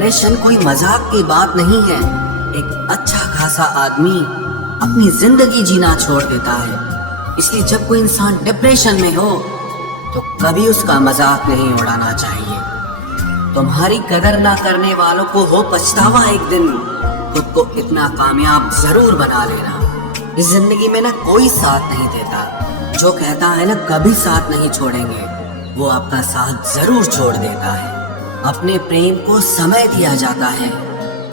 Depression कोई मजाक की बात नहीं है। एक अच्छा खासा आदमी अपनी जिंदगी जीना छोड़ देता है। इसलिए जब कोई इंसान डिप्रेशन में हो तो कभी उसका मजाक नहीं उड़ाना चाहिए। तुम्हारी कदर ना करने वालों को हो पछतावा एक दिन, खुद को इतना कामयाब जरूर बना लेना। इस जिंदगी में ना कोई साथ नहीं देता, जो कहता है ना कभी साथ नहीं छोड़ेंगे, वो आपका साथ जरूर छोड़ देता है। अपने प्रेम को समय दिया जाता है,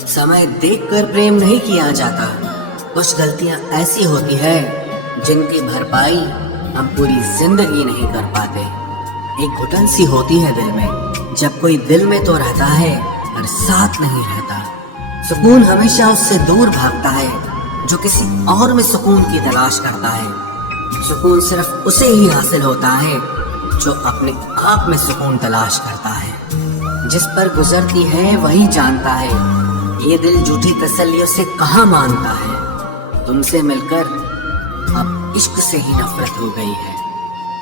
समय देखकर प्रेम नहीं किया जाता। कुछ गलतियां ऐसी होती है जिनकी भरपाई हम पूरी जिंदगी नहीं कर पाते। एक घुटन सी होती है दिल में, जब कोई दिल में तो रहता है पर साथ नहीं रहता। सुकून हमेशा उससे दूर भागता है जो किसी और में सुकून की तलाश करता है। सुकून सिर्फ उसे ही हासिल होता है जो अपने आप में सुकून तलाश करता है। जिस पर गुजरती है वही जानता है, ये दिल झूठी तसल्लियों से कहाँ मानता है। तुमसे मिलकर अब इश्क से ही नफरत हो गई है।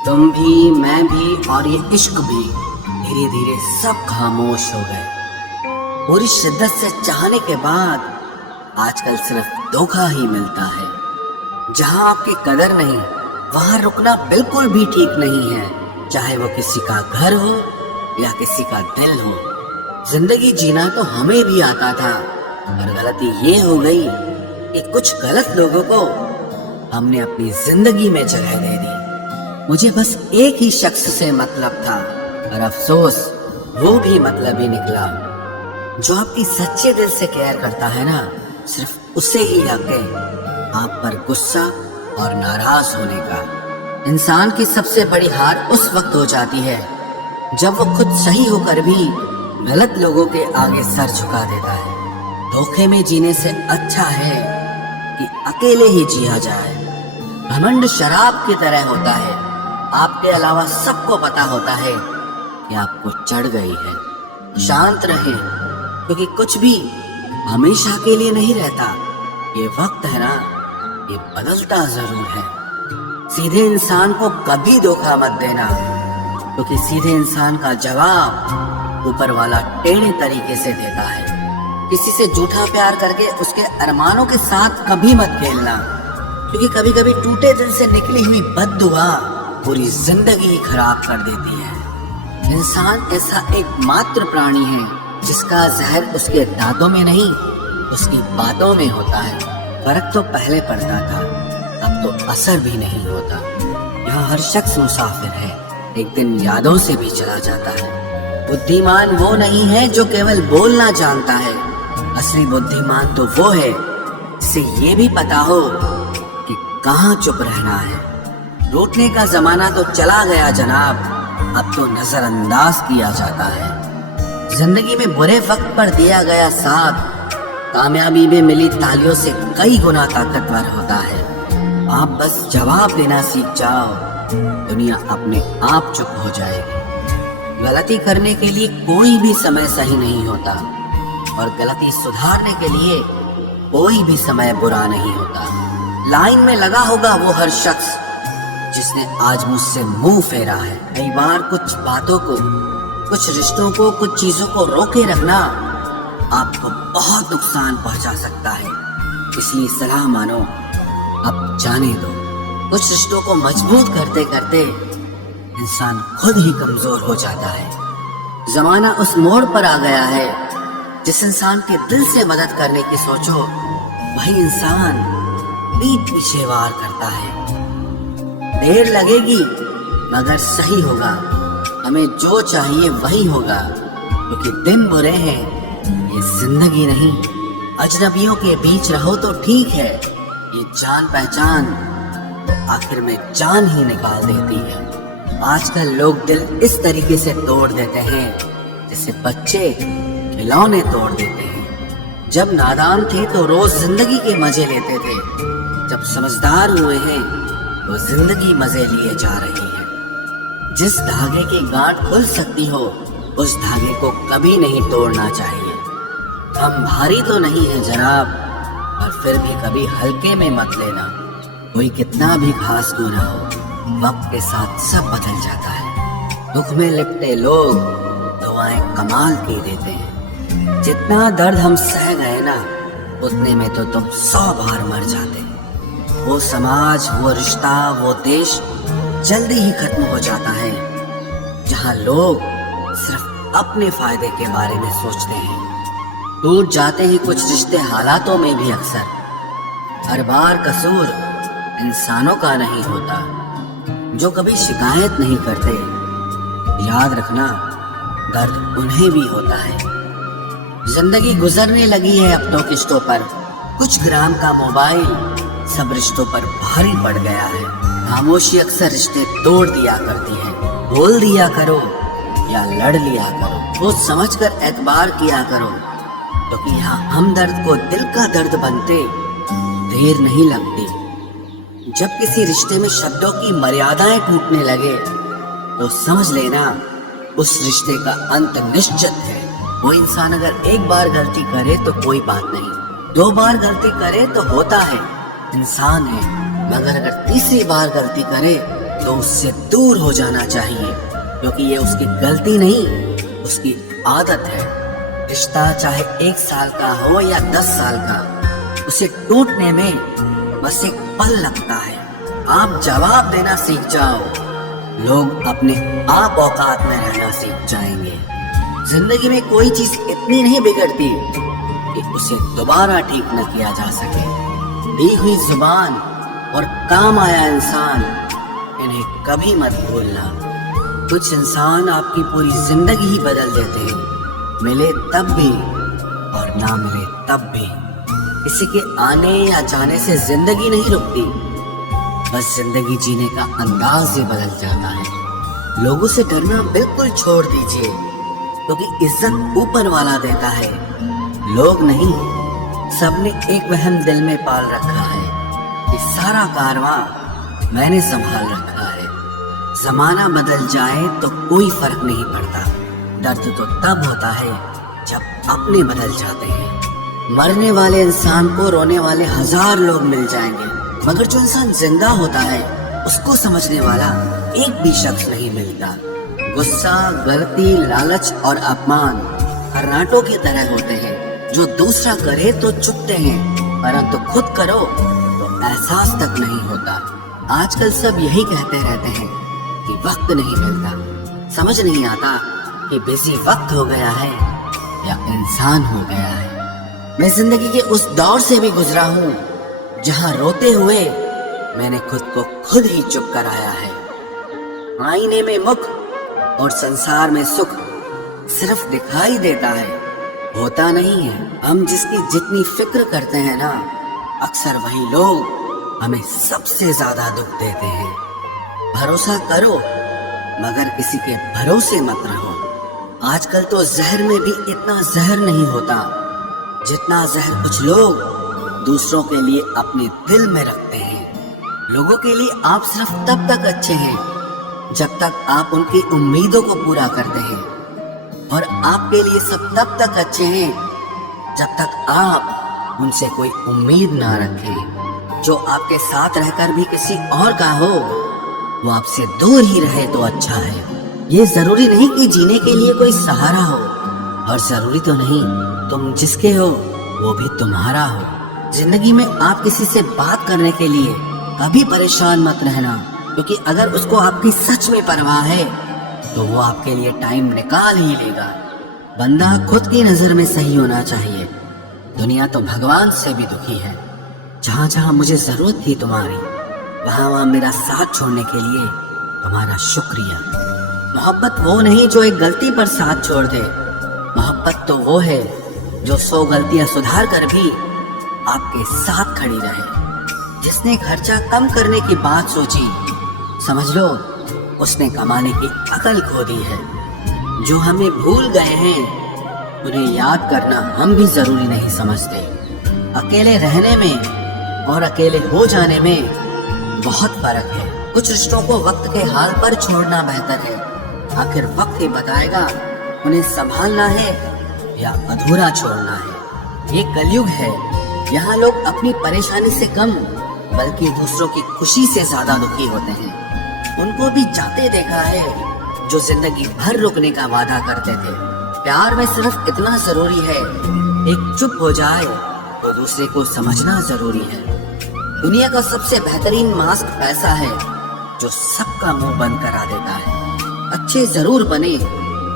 तुम भी, मैं भी और ये इश्क भी धीरे धीरे सब खामोश हो गए। पूरी शिद्दत से चाहने के बाद आजकल सिर्फ धोखा ही मिलता है। जहां आपकी कदर नहीं, वहां रुकना बिल्कुल भी ठीक नहीं है, चाहे वो किसी का घर हो या किसी का दिल हो। जिंदगी जीना तो हमें भी आता था, पर गलती ये हो गई कि कुछ गलत लोगों को हमने अपनी जिंदगी में जगह दे दी। मुझे बस एक ही शख्स से मतलब था, पर अफसोस वो भी मतलब ही निकला। जो आपकी सच्चे दिल से केयर करता है ना, सिर्फ उसे ही हक है आप पर गुस्सा और नाराज होने का। इंसान की सबसे बड़ी हार उस वक्त हो जाती है जब वो खुद सही होकर भी गलत लोगों के आगे सर झुका देता है। धोखे में जीने से अच्छा है कि अकेले ही जिया जाए। घमंड शराब की तरह होता है, आपके अलावा सबको पता होता है कि आपको चढ़ गई है। शांत रहें, क्योंकि कुछ भी हमेशा के लिए नहीं रहता। ये वक्त है ना, ये बदलता जरूर है। सीधे इंसान को कभी धोखा मत देना, क्योंकि सीधे इंसान का जवाब ऊपर वाला टेढ़े तरीके से देता है। किसी से झूठा प्यार करके उसके अरमानों के साथ कभी मत खेलना, क्योंकि कभी कभी टूटे दिल से निकली हुई बद्दुआ पूरी जिंदगी खराब कर देती है। इंसान ऐसा एकमात्र प्राणी है जिसका जहर उसके दांतों में नहीं, उसकी बातों में होता है। फर्क तो पहले पड़ता था, अब तो असर भी नहीं होता। यहाँ हर शख्स मुसाफिर है, एक दिन यादों से भी चला जाता है। बुद्धिमान वो नहीं है जो केवल बोलना जानता है, असली बुद्धिमान तो वो है जिसे ये भी पता हो कि कहाँ चुप रहना है। रूठने का जमाना तो चला गया जनाब, अब तो नजरअंदाज किया जाता है। जिंदगी में बुरे वक्त पर दिया गया साथ कामयाबी में मिली तालियों से कई गुना ताकतवर होता है। आप बस जवाब देना सीख जाओ, दुनिया अपने आप चुप हो जाएगी। गलती करने के लिए कोई भी समय सही नहीं होता, और गलती सुधारने के लिए कोई भी समय बुरा नहीं होता। लाइन में लगा होगा वो हर शख्स जिसने आज मुझसे मुंह फेरा है। कई बार कुछ बातों को, कुछ रिश्तों को, कुछ चीजों को रोके रखना आपको बहुत नुकसान पहुंचा सकता है। इसलिए सलाह मानो, अब जाने दो। कुछ रिश्तों को मजबूत करते करते इंसान खुद ही कमजोर हो जाता है। जमाना उस मोड़ पर आ गया है, जिस इंसान के दिल से मदद करने की सोचो, वही इंसान पीठ पीछे वार करता है। देर लगेगी मगर सही होगा, हमें जो चाहिए वही होगा, क्योंकि दिन बुरे हैं, ये जिंदगी नहीं। अजनबियों के बीच रहो तो ठीक है, ये जान पहचान आखिर में जान ही निकाल देती है। आजकल लोग दिल इस तरीके से तोड़ देते हैं जैसे बच्चे खिलौने तोड़ देते हैं। जब नादान थे तो रोज जिंदगी के मजे लेते थे, जब समझदार हुए हैं तो जिंदगी मजे लिए जा रही है। जिस धागे की गांठ खुल सकती हो, उस धागे को कभी नहीं तोड़ना चाहिए। हम भारी तो नहीं है जनाब, पर फिर भी कभी हल्के में मत लेना। कोई कितना भी खास क्यों ना हो, वक्त के साथ सब बदल जाता है। दुख में लिपटे लोग दुआएं कमाल की देते हैं। जितना दर्द हम सह गए ना, उतने में तो तुम 100 बार मर जाते। वो समाज, वो रिश्ता, वो देश जल्दी ही खत्म हो जाता है जहां लोग सिर्फ अपने फायदे के बारे में सोचते हैं। टूट जाते ही कुछ रिश्ते हालातों में भी अक्सर। हर बार कसूर इंसानों का नहीं होता जो कभी शिकायत नहीं करते। याद रखना, दर्द उन्हें भी होता है। जिंदगी गुजरने लगी है अब तो किश्तों पर। कुछ ग्राम का मोबाइल सब रिश्तों पर भारी पड़ गया है। खामोशी अक्सर रिश्ते तोड़ दिया करती है। बोल दिया करो या लड़ लिया करो, वो समझकर एतबार किया करो, क्योंकि यहाँ हमदर्द को दिल का दर्द बनते देर नहीं लगती। जब किसी रिश्ते में शब्दों की मर्यादाएं टूटने लगे तो समझ लेना उस रिश्ते का अंत निश्चित है। वो इंसान अगर एक बार गलती करे तो कोई बात नहीं, 2 बार गलती करे तो होता है, इंसान है। मगर अगर तीसरी बार गलती करे तो उससे दूर हो जाना चाहिए, क्योंकि ये उसकी गलती नहीं, उसकी आदत है। रिश्ता चाहे 1 साल का हो या 10 साल का, उसे टूटने में बस एक पल लगता है। आप जवाब देना सीख जाओ, लोग अपने आप औकात में रहना सीख जाएंगे। जिंदगी में कोई चीज इतनी नहीं बिगड़ती कि उसे दोबारा ठीक न किया जा सके। दी हुई जुबान और काम आया इंसान, इन्हें कभी मत भूलना। कुछ इंसान आपकी पूरी जिंदगी ही बदल देते हैं, मिले तब भी और ना मिले तब भी। किसी के आने या जाने से जिंदगी नहीं रुकती, बस जिंदगी जीने का अंदाज ही बदल जाता है। लोगों से डरना बिल्कुल छोड़ दीजिए, क्योंकि इज्जत ऊपर वाला देता है, लोग नहीं। सबने एक वहम दिल में पाल रखा है कि सारा कारवां मैंने संभाल रखा है। जमाना बदल जाए तो कोई फर्क नहीं पड़ता। दर्द तो तब होता है जब अपने बदल जाते हैं। मरने वाले इंसान को रोने वाले 1000 लोग मिल जाएंगे, मगर जो इंसान जिंदा होता है उसको समझने वाला एक भी शख्स नहीं मिलता। गुस्सा, गलती, लालच और अपमान खर्राटों की तरह होते हैं, जो दूसरा करे तो चुपते हैं, परंतु खुद करो तो एहसास तक नहीं होता। आजकल सब यही कहते रहते हैं कि वक्त नहीं मिलता। समझ नहीं आता कि बिजी वक्त हो गया है या इंसान हो गया है। मैं जिंदगी के उस दौर से भी गुजरा हूँ जहाँ रोते हुए मैंने खुद को खुद ही चुप कराया है। आईने में मुख और संसार में सुख सिर्फ दिखाई देता है, होता नहीं है। हम जिसकी जितनी फिक्र करते हैं ना, अक्सर वही लोग हमें सबसे ज्यादा दुख देते हैं। भरोसा करो मगर किसी के भरोसे मत रहो। आजकल तो जहर में भी इतना जहर नहीं होता जितना जहर कुछ लोग दूसरों के लिए अपने दिल में रखते हैं। लोगों के लिए आप सिर्फ तब तक अच्छे हैं जब तक आप उनकी उम्मीदों को पूरा करते हैं, और आपके लिए सब तब तक अच्छे हैं जब तक आप उनसे कोई उम्मीद ना रखें। जो आपके साथ रहकर भी किसी और का हो, वो आपसे दूर ही रहे तो अच्छा है। ये जरूरी नहीं कि जीने के लिए कोई सहारा हो, और जरूरी तो नहीं तुम जिसके हो वो भी तुम्हारा हो। जिंदगी में आप किसी से बात करने के लिए कभी परेशान मत रहना, क्योंकि अगर उसको आपकी सच में परवाह है तो वो आपके लिए टाइम निकाल ही लेगा। बंदा खुद की नजर में सही होना चाहिए। दुनिया तो भगवान से भी दुखी है। जहाँ जहाँ मुझे जरूरत थी तुम्हारी, वहाँ वहाँ मेरा साथ छोड़ने के लिए तुम्हारा शुक्रिया। मोहब्बत वो नहीं जो एक गलती पर साथ छोड़ दे। मोहब्बत तो वो है जो 100 गलतियां सुधार कर भी आपके साथ खड़ी रहे। जिसने खर्चा कम करने की बात सोची, समझ लो उसने कमाने की अकल खो दी है। जो हमें भूल गए हैं उन्हें याद करना हम भी जरूरी नहीं समझते। अकेले रहने में और अकेले हो जाने में बहुत फर्क है। कुछ रिश्तों को वक्त के हाल पर छोड़ना बेहतर है। आखिर वक्त ही बताएगा उन्हें संभालना है या अधूरा छोड़ना है। ये कलयुग है, यहाँ लोग अपनी परेशानी से कम बल्कि दूसरों की खुशी से ज्यादा दुखी होते हैं। उनको भी जाते देखा है जो जिंदगी भर रुकने का वादा करते थे, प्यार में सिर्फ इतना जरूरी है, एक चुप हो जाए तो दूसरे को समझना जरूरी है। दुनिया का सबसे बेहतरीन मास्क पैसा है जो सबका मुंह बंद करा देता है। अच्छे जरूर बने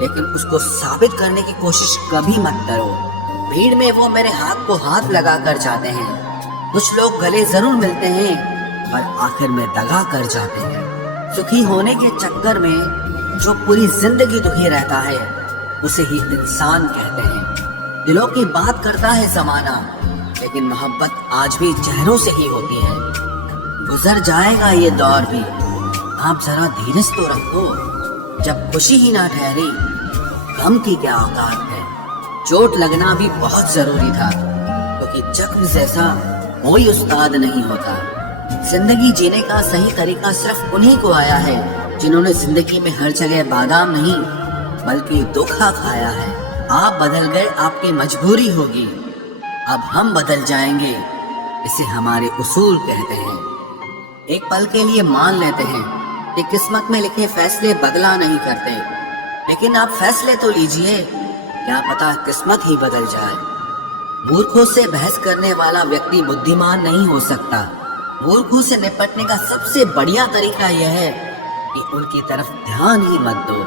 लेकिन उसको साबित करने की कोशिश कभी मत करो। भीड़ में वो मेरे हाथ को हाथ लगा कर जाते हैं। कुछ लोग गले जरूर मिलते हैं पर आखिर में दगा कर जाते हैं। सुखी होने के चक्कर में जो पूरी जिंदगी दुखी रहता है उसे ही इंसान कहते हैं। दिलों की बात करता है जमाना, लेकिन मोहब्बत आज भी चेहरों से ही होती है। गुजर जाएगा ये दौर भी, आप जरा धीरज तो रखो। जब खुशी ही ना ठहरी, गम की क्या औकात है। चोट लगना भी बहुत जरूरी था, क्योंकि जख्म जैसा कोई उस्ताद नहीं होता। जिंदगी जीने का सही तरीका सिर्फ उन्हीं को आया है जिन्होंने जिंदगी में हर जगह बादाम नहीं बल्कि धोखा खाया है। आप बदल गए, आपकी मजबूरी होगी, अब हम बदल जाएंगे, इसे हमारे उसूल कहते हैं। एक पल के लिए मान लेते हैं कि किस्मत में लिखे फैसले बदला नहीं करते, लेकिन आप फैसले तो लीजिए, क्या पता किस्मत ही बदल जाए। मूर्खों से बहस करने वाला व्यक्ति बुद्धिमान नहीं हो सकता। मूर्खों से निपटने का सबसे बढ़िया तरीका यह है कि उनकी तरफ ध्यान ही मत दो।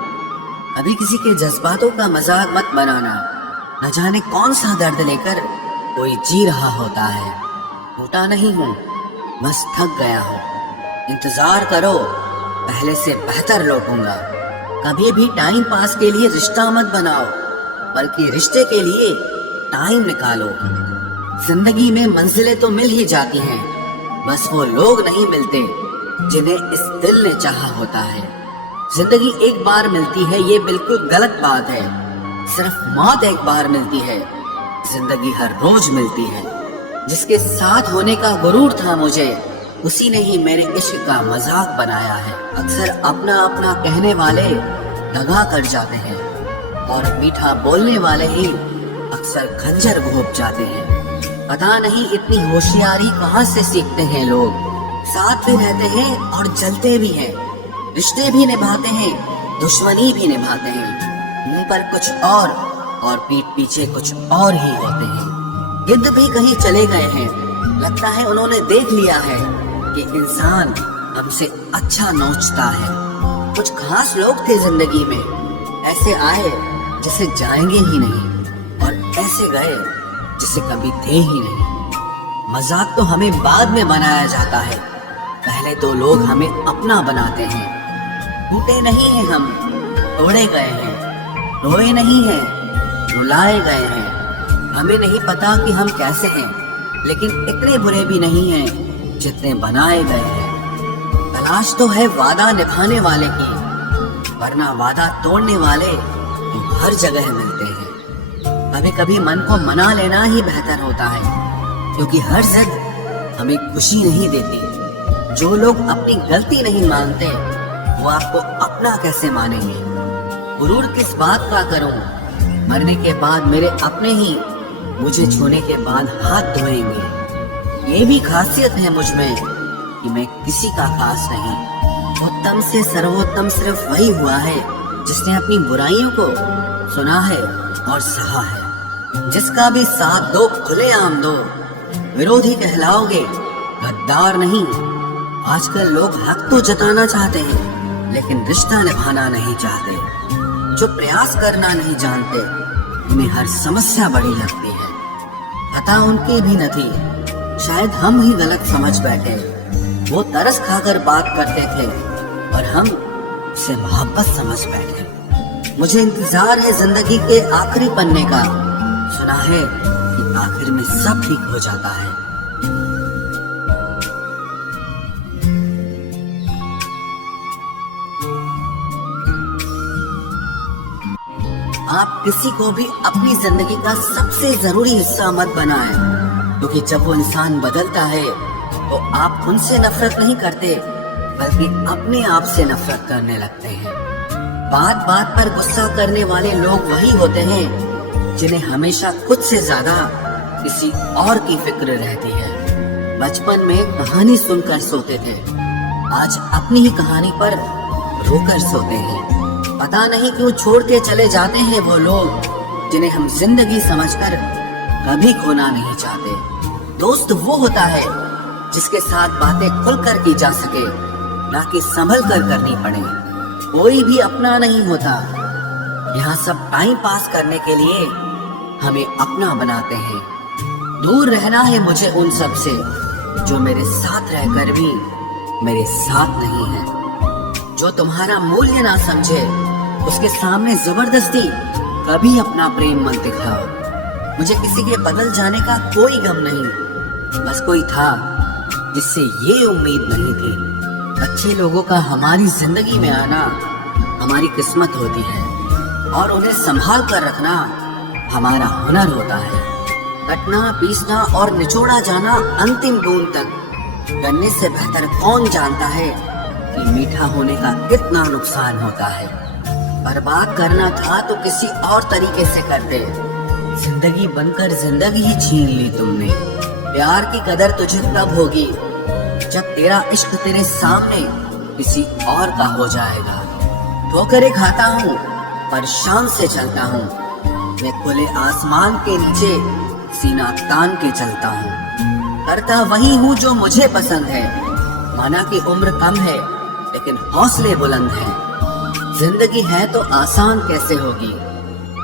कभी किसी के जज्बातों का मजाक मत बनाना। न जाने कौन सा दर्द लेकर कोई जी रहा होता है। टूटा नहीं हूँ, बस थक गया हूँ। इंतजार करो, पहले से बेहतर लौटूंगा। कभी भी टाइम पास के लिए रिश्ता मत बनाओ, बल्कि रिश्ते के लिए टाइम निकालो। जिंदगी में मंजिलें तो मिल ही जाती हैं, बस वो लोग नहीं मिलते जिन्हें इस दिल ने चाहा होता है। जिंदगी एक बार मिलती है, ये बिल्कुल गलत बात है। सिर्फ मौत एक बार मिलती है, जिंदगी हर रोज मिलती है। जिसके साथ होने का गुरूर था मुझे, उसी ने ही मेरे इश्क का मजाक बनाया है। अक्सर अपना अपना कहने वाले दगा कर जाते हैं, और मीठा बोलने वाले ही अक्सर खंजर घोंप जाते हैं। पता नहीं इतनी होशियारी कहाँ से सीखते हैं लोग। साथ भी रहते हैं और जलते भी हैं, रिश्ते भी निभाते हैं, दुश्मनी भी निभाते हैं। मुंह पर कुछ और पीठ पीछे कुछ और ही होते हैं। गिद्ध भी कहीं चले गए हैं, लगता है उन्होंने देख लिया है कि इंसान हमसे अच्छा नोचता है। कुछ खास लोग थे जिंदगी में, ऐसे आए जिसे जाएंगे ही नहीं, और ऐसे गए जिसे कभी थे ही नहीं। मजाक तो हमें बाद में बनाया जाता है, पहले तो लोग हमें अपना बनाते हैं। टूटे नहीं हैं हम, तोड़े गए हैं। रोए नहीं हैं, रुलाए गए हैं। हमें नहीं पता कि हम कैसे हैं, लेकिन इतने बुरे भी नहीं हैं जितने बनाए गए हैं। तलाश तो है वादा निभाने वाले की, वरना वादा तोड़ने वाले तो हर जगह मिलते हैं। कभी कभी मन को मना लेना ही बेहतर होता है, क्योंकि हर जिद हमें खुशी नहीं देती। जो लोग अपनी गलती नहीं मानते, वो आपको अपना कैसे मानेंगे। गुरूर किस बात का करूं, मरने के बाद मेरे अपने ही मुझे छूने के बाद हाथ धोएंगे। ये भी खासियत है मुझ में कि मैं किसी का खास नहीं। उत्तम से सर्वोत्तम सिर्फ वही हुआ है जिसने अपनी बुराइयों को सुना है और सहा है। जिसका भी साथ दो, खुलेआम दो, विरोधी कहलाओगे, गद्दार नहीं। आजकल लोग हक तो जताना चाहते हैं, लेकिन रिश्ता निभाना नहीं चाहते। जो प्रयास करना नहीं जानते, उन्हें हर समस्या बड़ी लगती है। पता उनकी भी न थी, शायद हम ही गलत समझ बैठे। वो तरस खाकर बात करते थे और हम उसे मोहब्बत समझ बैठे। मुझे इंतजार है जिंदगी के आखिरी पन्ने का। सुना है कि आखिर में सब ठीक हो जाता है। आप किसी को भी अपनी जिंदगी का सबसे जरूरी हिस्सा मत बनाएं, क्योंकि जब वो इंसान बदलता है तो आप उनसे नफरत नहीं करते, बल्कि अपने आप से नफरत करने लगते हैं। बात बात पर गुस्सा करने वाले लोग वही होते हैं जिन्हें हमेशा खुद से ज्यादा किसी और की फिक्र रहती है। बचपन में कहानी सुनकर सोते थे, आज अपनी ही कहानी पर रोकर सोते हैं। पता नहीं क्यों छोड़ के चले जाते हैं वो लोग जिन्हें हम जिंदगी समझकर कभी खोना नहीं चाहते। दोस्त वो होता है जिसके साथ बातें खुलकर की जा सके, ना कि संभल कर करनी पड़े। कोई भी अपना नहीं होता। यहाँ सब टाइम पास करने के लिए हमें अपना बनाते हैं। दूर रहना है मुझे उन सब से जो मेरे साथ रहकर भी मेरे साथ नहीं है। जो तुम्हारा मूल्य ना समझे उसके सामने जबरदस्ती कभी अपना प्रेम मत दिखाओ। मुझे किसी के बदल जाने का कोई गम नहीं, बस कोई था जिससे ये उम्मीद नहीं थी। अच्छे लोगों का हमारी जिंदगी में आना हमारी किस्मत होती है और उन्हें संभाल कर रखना हमारा हुनर होता है। कटना, पीसना और निचोड़ा जाना अंतिम बूंद तक करने से बेहतर कौन जानता है कि मीठा होने का कितना नुकसान होता है। बर्बाद करना था तो किसी और तरीके से करते। जिंदगी बनकर जिंदगी ही छीन ली तुमने। प्यार की कदर तुझे तब होगी जब तेरा इश्क तेरे सामने किसी और का हो जाएगा। ठोकरें खाता हूँ पर शान से चलता हूँ। मैं खुले आसमान के नीचे सीना तान के चलता हूँ। करता वही हूँ जो मुझे पसंद है। माना कि उम्र कम है लेकिन हौसले बुलंद हैं। जिंदगी है तो आसान कैसे होगी,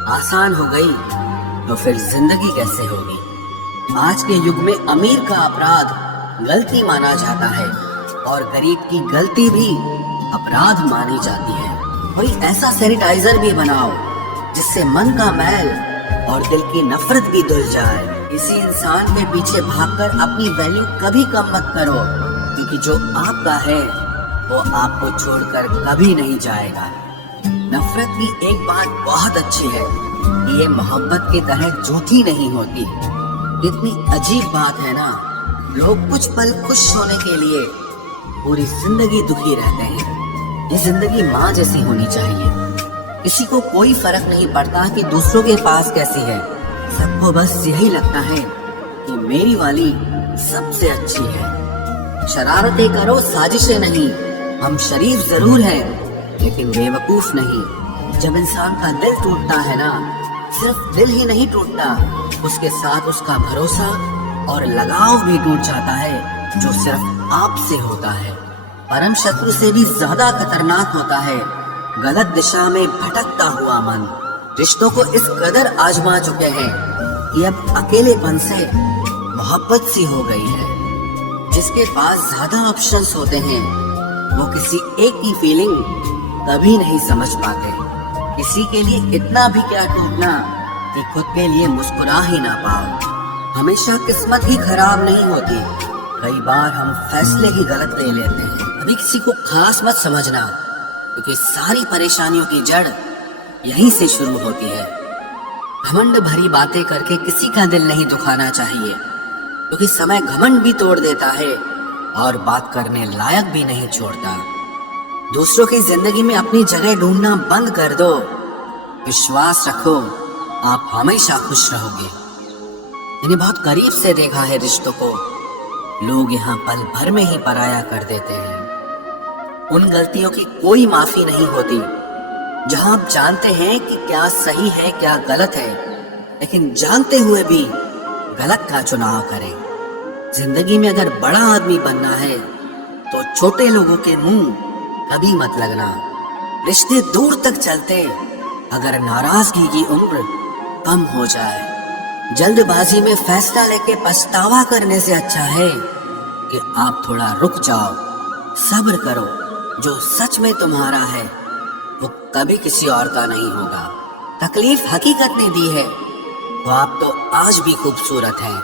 आसान हो गई तो फिर जिंदगी कैसे होगी। आज के युग में अमीर का अपराध गलती माना जाता है और गरीब की गलती भी अपराध मानी जाती है। कोई ऐसा सैनिटाइजर भी बनाओ जिससे मन का मैल और दिल की नफरत भी धुल जाए। किसी इंसान के पीछे भागकर अपनी वैल्यू कभी कम मत करो, क्योंकि जो आपका है वो आपको छोड़कर कभी नहीं जाएगा। नफरत की एक बात बहुत अच्छी है, ये मोहब्बत की तरह झूठी नहीं होती। कितनी अजीब बात है ना, लोग कुछ पल खुश होने के लिए पूरी जिंदगी दुखी रहते हैं। ये जिंदगी माँ जैसी होनी चाहिए। किसी को कोई फर्क नहीं पड़ता कि दूसरों के पास कैसी है। सबको बस यही लगता है कि मेरी वाली सबसे अच्छी है। शरारतें करो, साजिशें नहीं। हम शरीफ जरूर हैं लेकिन बेवकूफ नहीं। जब इंसान का दिल टूटता है ना, सिर्फ दिल ही नहीं टूटता, उसके साथ उसका भरोसा और लगाव भी टूट जाता है जो सिर्फ आपसे होता है। परम शत्रु से भी ज्यादा खतरनाक होता है गलत दिशा में भटकता हुआ मन। रिश्तों को इस कदर आजमा चुके हैं कि अब अकेलेपन से मोहब्बत सी हो गई है। जिसके पास ज्यादा ऑप्शंस होते हैं वो किसी एक की फीलिंग कभी नहीं समझ पाते। किसी के लिए इतना भी क्या टूटना कि खुद के लिए मुस्कुरा ही ना पाओ। हमेशा किस्मत ही खराब नहीं होती, कई बार हम फैसले ही गलत ले लेते हैं। अभी किसी को खास मत समझना, क्योंकि सारी परेशानियों की जड़ यहीं से शुरू होती है। घमंड भरी बातें करके किसी का दिल नहीं दुखाना चाहिए, क्योंकि समय घमंड भी तोड़ देता है और बात करने लायक भी नहीं छोड़ता। दूसरों की जिंदगी में अपनी जगह ढूंढना बंद कर दो। विश्वास रखो, आप हमेशा खुश रहोगे। मैंने बहुत करीब से देखा है रिश्तों को, लोग यहाँ पल भर में ही पराया कर देते हैं। उन गलतियों की कोई माफी नहीं होती जहां आप जानते हैं कि क्या सही है क्या गलत है, लेकिन जानते हुए भी गलत का चुनाव करें। जिंदगी में अगर बड़ा आदमी बनना है तो छोटे लोगों के मुंह कभी मत लगना। रिश्ते दूर तक चलते अगर नाराजगी की उम्र कम हो जाए। जल्दबाजी में फैसला लेके पछतावा करने से अच्छा है कि आप थोड़ा रुक जाओ, सब्र करो। जो सच में तुम्हारा है वो कभी किसी और का नहीं होगा। तकलीफ हकीकत ने दी है तो आप तो आज भी खूबसूरत हैं।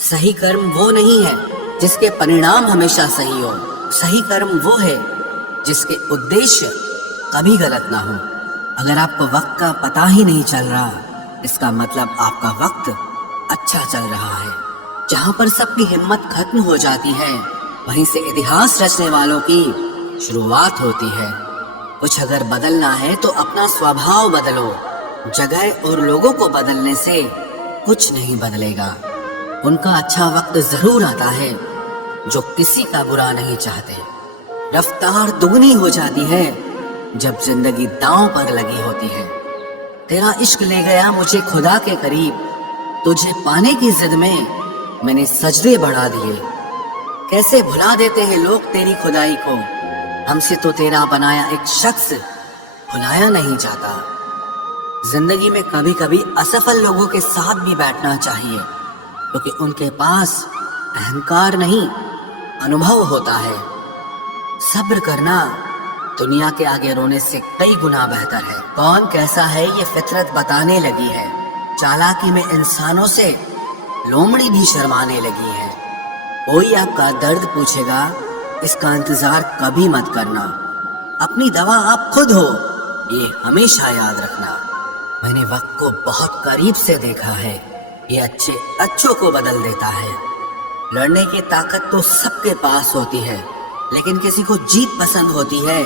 सही कर्म वो नहीं है जिसके परिणाम हमेशा सही हो। सही कर्म वो है जिसके उद्देश्य कभी गलत ना हो। अगर आपको वक्त का पता ही नहीं चल रहा, इसका मतलब आपका वक्त अच्छा चल रहा है। जहाँ पर सबकी हिम्मत खत्म हो जाती है, वहीं से इतिहास रचने वालों की शुरुआत होती है। कुछ अगर बदलना है तो अपना स्वभाव बदलो। जगह और लोगों को बदलने से कुछ नहीं बदलेगा। उनका अच्छा वक्त जरूर आता है जो किसी का बुरा नहीं चाहते। रफ्तार दुगनी हो जाती है जब जिंदगी दांव पर लगी होती है। तेरा इश्क ले गया मुझे खुदा के करीब, तुझे पाने की जिद में मैंने सजदे बढ़ा दिए। कैसे भुला देते हैं लोग तेरी खुदाई को, हमसे तो तेरा बनाया एक शख्स भुलाया नहीं जाता। जिंदगी में कभी कभी असफल लोगों के साथ भी बैठना चाहिए, क्योंकि उनके पास अहंकार नहीं अनुभव होता है। सब्र करना दुनिया के आगे रोने से कई गुना बेहतर है। कौन कैसा है ये फितरत बताने लगी है, चालाकी में इंसानों से लोमड़ी भी शर्माने लगी है। कोई आपका दर्द पूछेगा, इसका इंतजार कभी मत करना, अपनी दवा आप खुद हो, ये हमेशा याद रखना। मैंने वक्त को बहुत करीब से देखा है, ये अच्छे अच्छों को बदल देता है। लड़ने की ताकत तो सबके पास होती है, लेकिन किसी को जीत पसंद होती है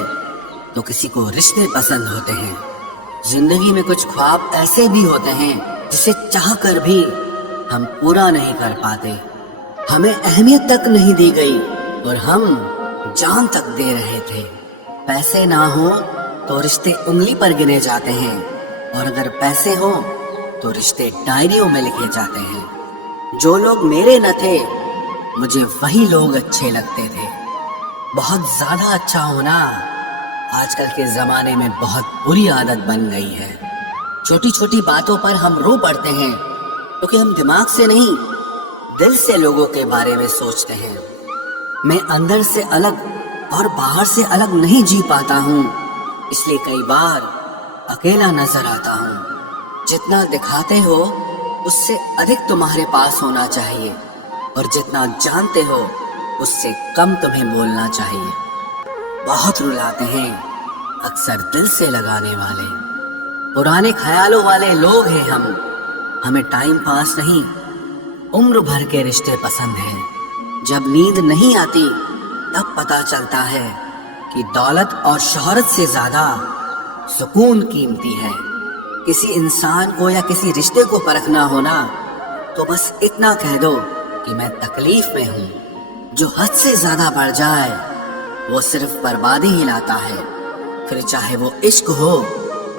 तो किसी को रिश्ते पसंद होते हैं। जिंदगी में कुछ ख्वाब ऐसे भी होते हैं जिसे चाह कर भी हम पूरा नहीं कर पाते। हमें अहमियत तक नहीं दी गई और हम जान तक दे रहे थे। पैसे ना हो तो रिश्ते उंगली पर गिने जाते हैं, और अगर पैसे हो तो रिश्ते डायरियों में लिखे जाते हैं। जो लोग मेरे न थे मुझे वही लोग अच्छे लगते थे। बहुत ज्यादा अच्छा होना आजकल के जमाने में बहुत बुरी आदत बन गई है। छोटी छोटी बातों पर हम रो पड़ते हैं, क्योंकि हम दिमाग से नहीं दिल से लोगों के बारे में सोचते हैं। मैं अंदर से अलग और बाहर से अलग नहीं जी पाता हूँ, इसलिए कई बार अकेला नजर आता हूँ। जितना दिखाते हो उससे अधिक तुम्हारे पास होना चाहिए, और जितना जानते हो उससे कम तुम्हें बोलना चाहिए। बहुत रुलाते हैं अक्सर दिल से लगाने वाले, पुराने ख्यालों वाले लोग हैं हम। हमें टाइम पास नहीं उम्र भर के रिश्ते पसंद हैं। जब नींद नहीं आती तब पता चलता है कि दौलत और शोहरत से ज्यादा सुकून कीमती है। किसी इंसान को या किसी रिश्ते को परखना होना तो बस इतना कह दो कि मैं तकलीफ में हूँ। जो हद से ज्यादा बढ़ जाए वो सिर्फ बर्बादी ही लाता है, फिर चाहे वो इश्क हो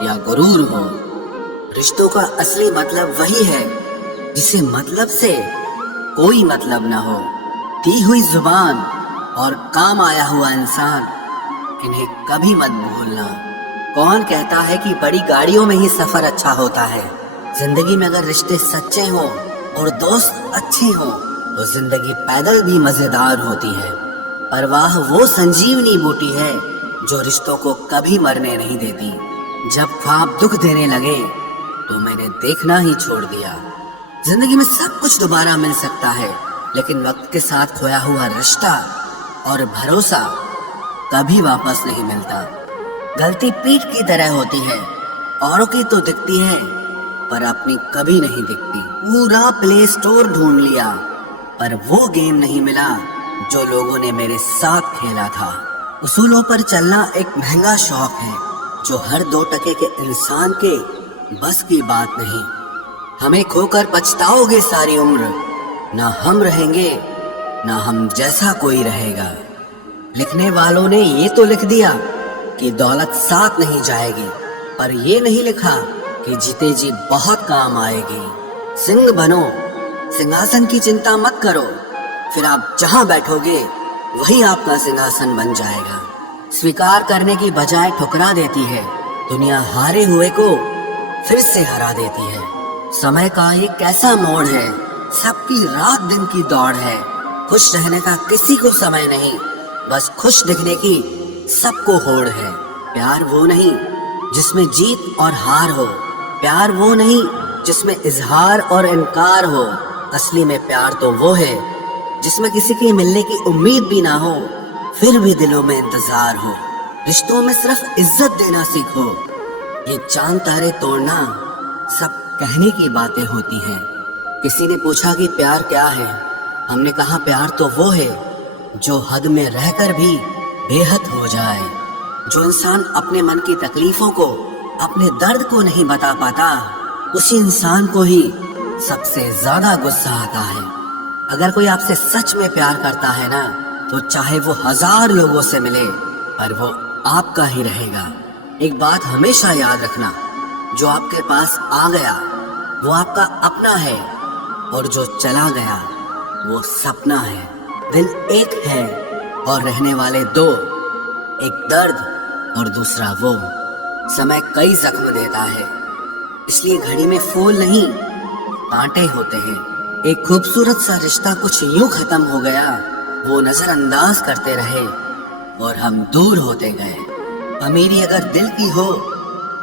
या गुरूर हो। रिश्तों का असली मतलब वही है जिसे मतलब से कोई मतलब ना हो। दी हुई जुबान और काम आया हुआ इंसान, इन्हें कभी मत भूलना। कौन कहता है कि बड़ी गाड़ियों में ही सफर अच्छा होता है? जिंदगी में अगर रिश्ते सच्चे हों और दोस्त अच्छे हों तो जिंदगी पैदल भी मजेदार होती है। परवाह वो संजीवनी बूटी है जो रिश्तों को कभी मरने नहीं देती। जब ख्वाब दुख देने लगे तो मैंने देखना ही छोड़ दिया। जिंदगी में सब कुछ दोबारा मिल सकता है, लेकिन वक्त के साथ खोया हुआ रिश्ता और भरोसा कभी वापस नहीं मिलता। गलती पीठ की तरह होती है, औरों की तो दिखती है पर अपनी कभी नहीं दिखती। पूरा प्ले स्टोर ढूंढ लिया पर वो गेम नहीं मिला जो लोगों ने मेरे साथ खेला था। उसूलों पर चलना एक महंगा शौक है जो हर 2 टके के इंसान के बस की बात नहीं। हमें खोकर पछताओगे सारी उम्र, ना हम रहेंगे ना हम जैसा कोई रहेगा। लिखने वालों ने ये तो लिख दिया कि दौलत साथ नहीं जाएगी, पर ये नहीं लिखा कि जीते जी बहुत काम आएगी। सिंह बनो, सिंहासन की चिंता मत करो, फिर आप जहां बैठोगे वही आपका सिंहासन बन जाएगा। स्वीकार करने की बजाय ठुकरा देती है दुनिया, हारे हुए को फिर से हरा देती है। समय का ये कैसा मोड़ है, सबकी रात दिन की दौड़ है। खुश रहने का किसी को समय नहीं, बस खुश दिखने की सबको होड़ है। प्यार वो नहीं जिसमें जीत और हार हो, प्यार वो नहीं जिसमें इजहार और इनकार हो। असली में प्यार तो वो है जिसमें किसी के मिलने की उम्मीद भी ना हो, फिर भी दिलों में इंतजार हो। रिश्तों में सिर्फ इज्जत देना सीखो। ये चांद तारे तोड़ना सब कहने की बातें होती हैं। किसी ने पूछा कि प्यार क्या है, हमने कहा प्यार तो वो है जो हद में रहकर भी बेहद हो जाए। जो इंसान अपने मन की तकलीफों को, अपने दर्द को नहीं बता पाता, उसी इंसान को ही सबसे ज्यादा गुस्सा आता है। अगर कोई आपसे सच में प्यार करता है ना, तो चाहे वो 1000 लोगों से मिले पर वो आपका ही रहेगा। एक बात हमेशा याद रखना, जो आपके पास आ गया वो आपका अपना है, और जो चला गया वो सपना है। दिल एक है और रहने वाले दो, एक दर्द और दूसरा वो। समय कई जख्म देता है, इसलिए घड़ी में फूल नहीं कांटे होते हैं। एक खूबसूरत सा रिश्ता कुछ यूं खत्म हो गया, वो नजरअंदाज करते रहे और हम दूर होते गए। अमीरी अगर दिल की हो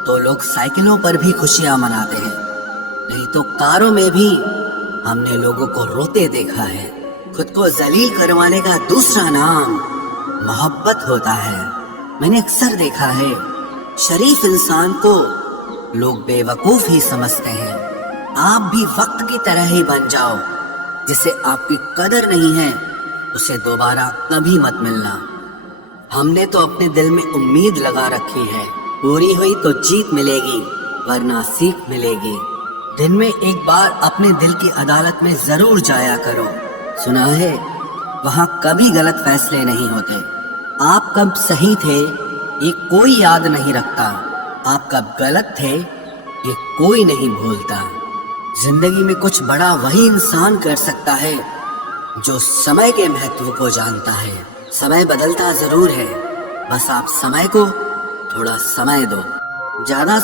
तो लोग साइकिलों पर भी खुशियां मनाते हैं, नहीं तो कारों में भी हमने लोगों को रोते देखा है। खुद को जलील करवाने का दूसरा नाम मोहब्बत होता है। मैंने अक्सर देखा है, शरीफ इंसान को लोग बेवकूफ ही समझते हैं। आप भी वक्त की तरह ही बन जाओ, जिसे आपकी कदर नहीं है उसे दोबारा कभी मत मिलना। हमने तो अपने दिल में उम्मीद लगा रखी है, पूरी हुई तो जीत मिलेगी वरना सीख मिलेगी। दिन में एक बार अपने दिल की अदालत में जरूर जाया करो। सुना है वहां कभी गलत फैसले नहीं होते। आप कब सही थे ये कोई याद नहीं रखता, आप कब गलत थे ये कोई नहीं भूलता। जिंदगी में कुछ बड़ा वही इंसान कर सकता है जो समय के महत्व को जानता है। समय बदलता जरूर है, बस आप समय को थोड़ा समय दो। ज्यादा